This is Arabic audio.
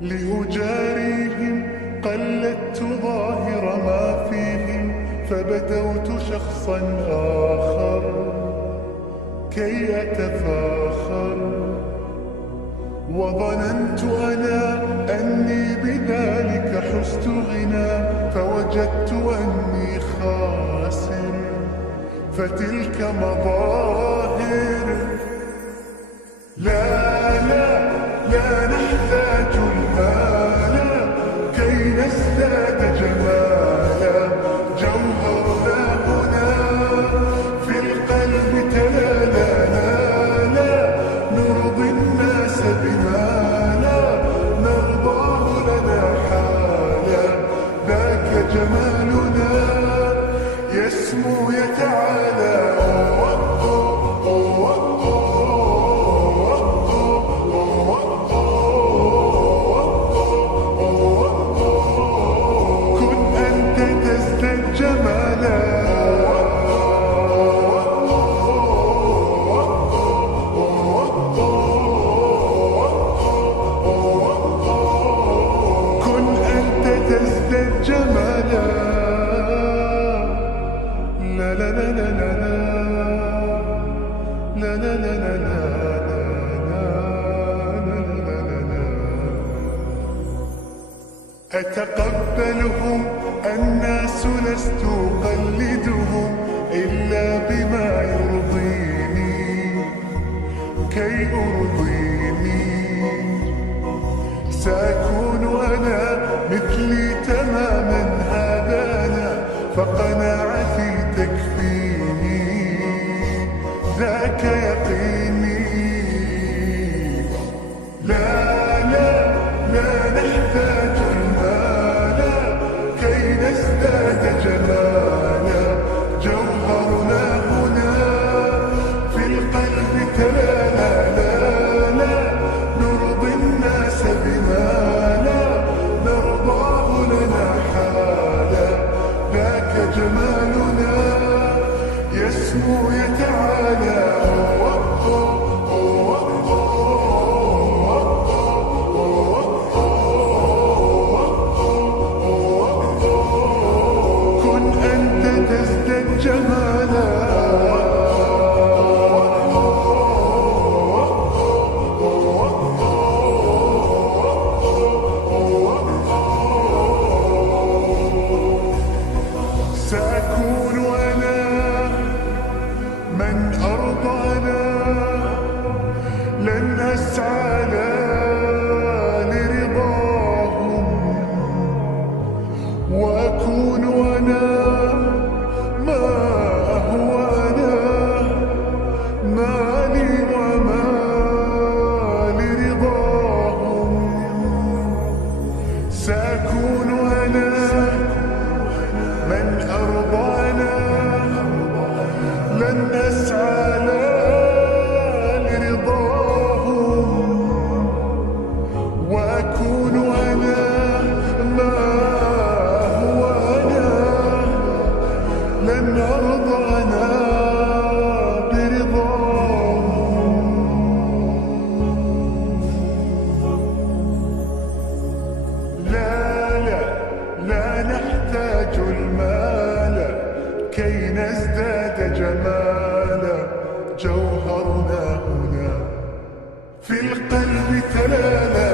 لأجاريهم قلدت ظاهر ما فيهم، فبدوت شخصا آخر كي أتفاخر، وظننت أنا أني بذلك حزت غنى، فوجدت أني خاسر، فتلك مظاهر. لا لا لا نحتاج المال كي نزداد جمالا، جوهرنا هنا في القلب تلالا، لا نرضي الناس بما لا نرضاه لنا حالا، ذاك جمالنا يسمو يتعالى. أتقبلهم الناس لست أقلدهم إلا بما يرضيني كي أرضيني، سأكون أنا مثلي تماما هذا أنا، فقناعتي تكفيني ذاك يقيني. لا لا لا نحتاج المال كي نزداد جمالا، جوهرنا هنا في القلب تلالا، لا لا نرضي الناس بما لا نرضاه لنا حالا، ذاك جمالنا يسمو يتعالى. سأكون أنا من أرضانا، لن أسعى لرضاهم، وأكون أنا ما هو أنا، مالي وما لرضاهم. سأكون أنا من أرضانا، لن أسعى لرضاهم، وأكون أنا ما هو أنا، لن أرضى أنا برضاهم. لا لا لا نحتاج المال كي نزداد جمالا، جوهرنا هنا في القلب تلالا.